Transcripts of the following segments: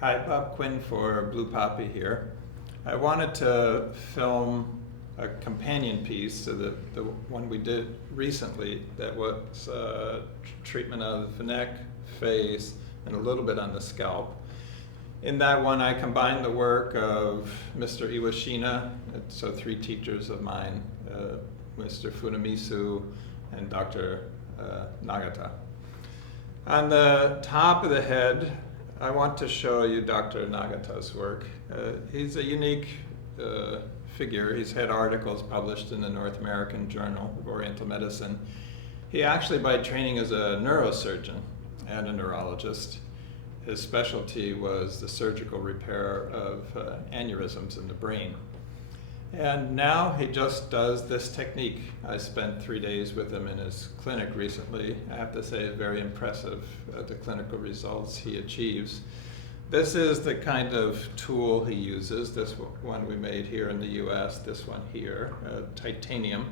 Hi, Bob Quinn for Blue Poppy here. I wanted to film a companion piece to the one we did recently that was treatment of the neck, face, and a little bit on the scalp. In that one, I combined the work of Mr. Iwashina, so 3 teachers of mine, Mr. Funamisu and Dr. Nagata. On the top of the head, I want to show you Dr. Nagata's work. He's a unique figure. He's had articles published in the North American Journal of Oriental Medicine. He actually, by training, is a neurosurgeon and a neurologist. His specialty was the surgical repair of aneurysms in the brain. And now he just does this technique. I spent 3 days with him in his clinic recently. I have to say, very impressive, the clinical results he achieves. This is the kind of tool he uses. This one we made here in the US, this one here, titanium.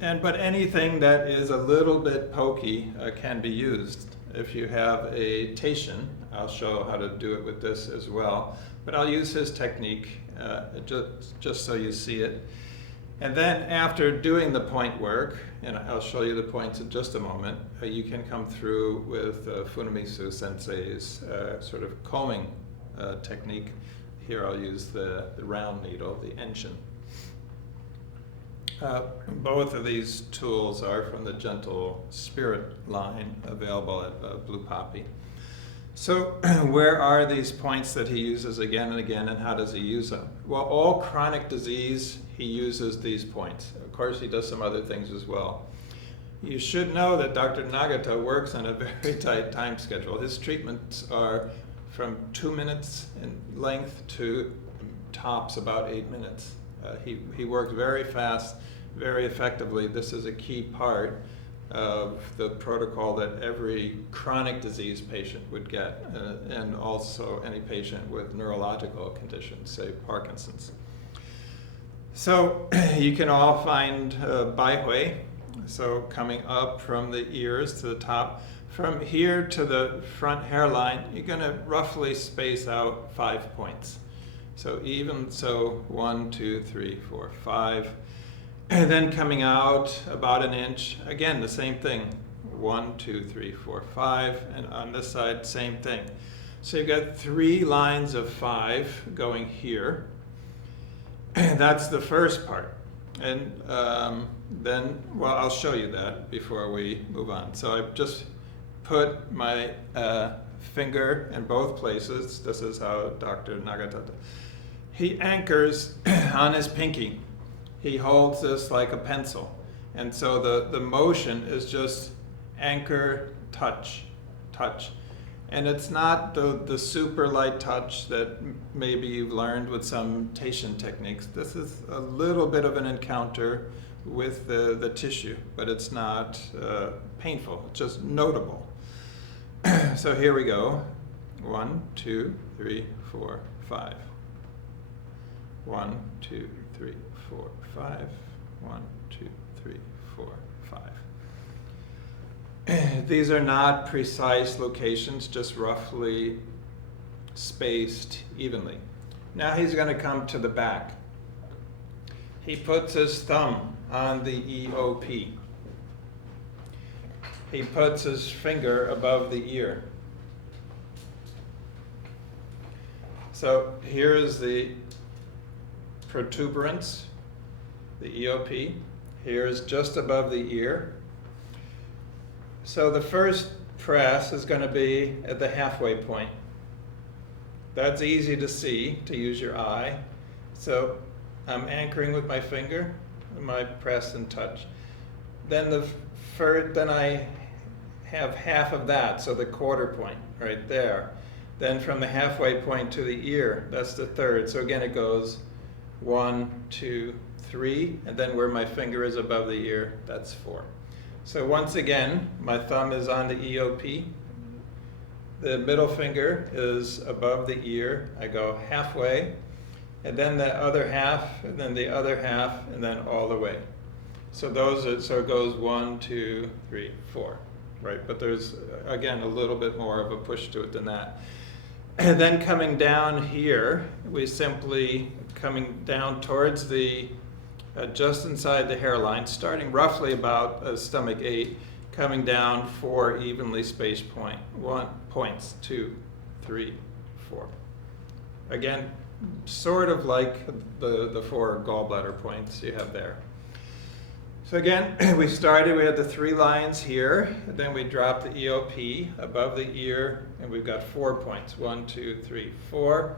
But anything that is a little bit pokey can be used. If you have a teishin, I'll show how to do it with this as well. But I'll use his technique just so you see it. And then after doing the point work, and I'll show you the points in just a moment, you can come through with Funamisu Sensei's sort of combing technique. Here I'll use the round needle, the enshin. Both of these tools are from the Gentle Spirit line available at Blue Poppy. So where are these points that he uses again and again, and how does he use them? Well, all chronic disease, he uses these points. Of course, he does some other things as well. You should know that Dr. Nagata works on a very tight time schedule. His treatments are from 2 minutes in length to tops about 8 minutes. He works very fast, very effectively. This is a key part of the protocol that every chronic disease patient would get, and also any patient with neurological conditions, say Parkinson's. So you can all find Baihui, so coming up from the ears to the top. From here to the front hairline, you're going to roughly space out 5 points. So even so, 1, 2, 3, 4, 5. And then coming out about 1 inch, again, the same thing. 1, 2, 3, 4, 5. And on this side, same thing. So you've got 3 lines of 5 going here. And that's the first part. And then, well, I'll show you that before we move on. So I've just put my finger in both places. This is how Dr. Nagata, he anchors on his pinky. He holds this like a pencil. And so the motion is just anchor, touch, touch. And it's not the super light touch that maybe you've learned with some teishin techniques. This is a little bit of an encounter with the tissue, but it's not painful, it's just notable. So here we go. 1, 2, 3, 4, 5. 1, 2, 3, 4, 5. 1, 2, 3, 4, 5. These are not precise locations, just roughly spaced evenly. Now he's going to come to the back. He puts his thumb on the EOP. He puts his finger above the ear. So here is the protuberance, the EOP. Here is just above the ear. So the first press is going to be at the halfway point. That's easy to see, to use your eye. So I'm anchoring with my finger, my press and touch. Then then I have half of that, so the quarter point right there. Then from the halfway point to the ear, that's the third. So again, it goes 1, 2, 3, and then where my finger is above the ear, that's 4. So once again, my thumb is on the EOP. The middle finger is above the ear. I go halfway, and then the other half, and then the other half, and then all the way. So so it goes 1, 2, 3, 4, right? But there's, again, a little bit more of a push to it than that. And then coming down here, we simply coming down towards the, just inside the hairline, starting roughly about stomach 8, coming down 4 evenly spaced points, 2, 3, 4. Again, sort of like the 4 gallbladder points you have there. So again, we had the 3 lines here, and then we dropped the EOP above the ear, and we've got 4 points, 1, 2, 3, 4.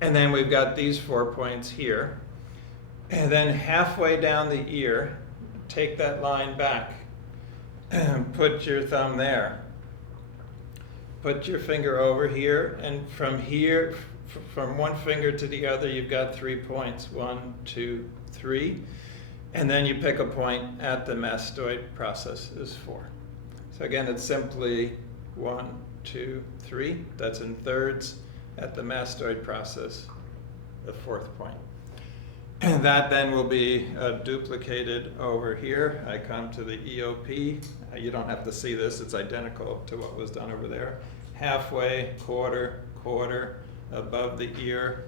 And then we've got these 4 points here. And then halfway down the ear, take that line back, and put your thumb there. Put your finger over here, and from here, from one finger to the other, you've got 3 points, 1, 2, 3. And then you pick a point at the mastoid process is 4. So again, it's simply 1, 2, 3. That's in thirds at the mastoid process, the 4th point. And that then will be duplicated over here. I come to the EOP. You don't have to see this. It's identical to what was done over there. Halfway, quarter, quarter, above the ear.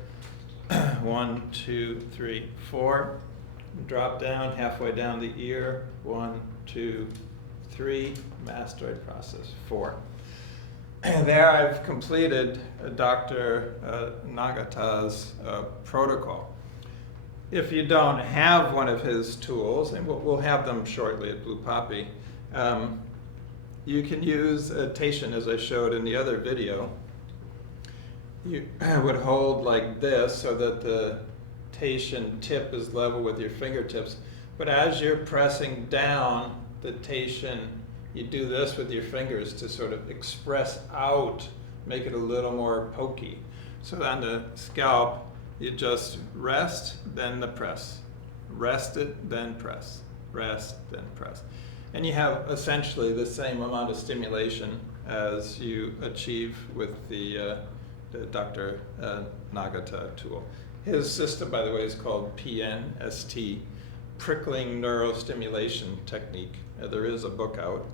1, 2, 3, 4. Drop down, halfway down the ear. 1, 2, 3. Mastoid process, 4. And there I've completed Dr. Nagata's protocol. If you don't have one of his tools, and we'll have them shortly at Blue Poppy, you can use a teishin, as I showed in the other video. You would hold like this so that the teishin tip is level with your fingertips. But as you're pressing down the teishin, you do this with your fingers to sort of express out, make it a little more pokey. So on the scalp, you just rest, then the press. Rest it, then press. Rest, then press. And you have essentially the same amount of stimulation as you achieve with the Dr. Nagata tool. His system, by the way, is called PNST, Prickling Neurostimulation Technique. There is a book out,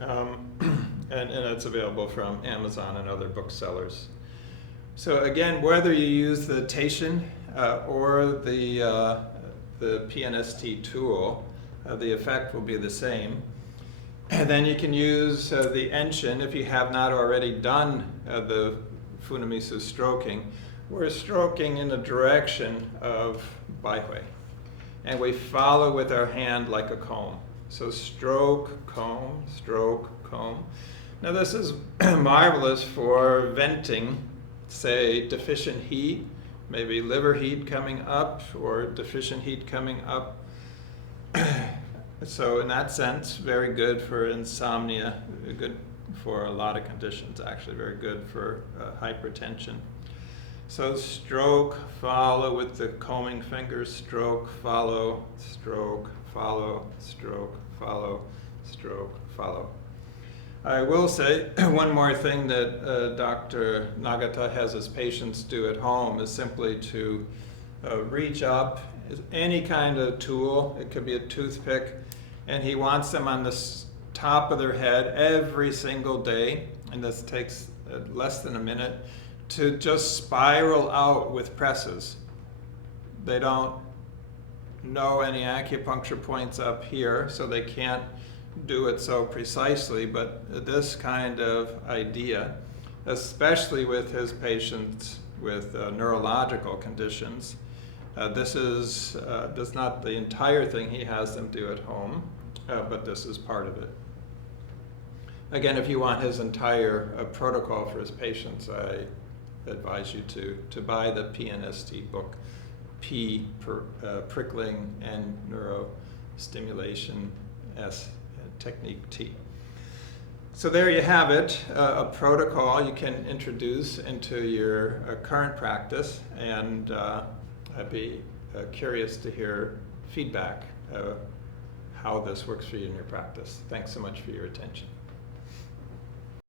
and it's available from Amazon and other booksellers. So again, whether you use the teishin or the PNST tool, the effect will be the same. And then you can use the enshin if you have not already done the Funamisu stroking. We're stroking in the direction of Baihue, and we follow with our hand like a comb. So stroke, comb, stroke, comb. Now this is marvelous for venting, say, deficient heat, maybe liver heat coming up or deficient heat coming up. So in that sense, very good for insomnia, good for a lot of conditions, actually very good for hypertension. So stroke, follow with the combing fingers, stroke, follow, stroke, follow, stroke, follow, stroke, follow. I will say one more thing that Dr. Nagata has his patients do at home is simply to reach up, any kind of tool, it could be a toothpick, and he wants them on the top of their head every single day, and this takes less than a minute, to just spiral out with presses. They don't know any acupuncture points up here, so they can't do it so precisely, but this kind of idea, especially with his patients with neurological conditions, this is not the entire thing he has them do at home, but this is part of it. Again, if you want his entire protocol for his patients, I advise you to buy the PNST book, Prickling and Neurostimulation, S, Technique T. So there you have it, a protocol you can introduce into your current practice, and I'd be curious to hear feedback how this works for you in your practice. Thanks so much for your attention.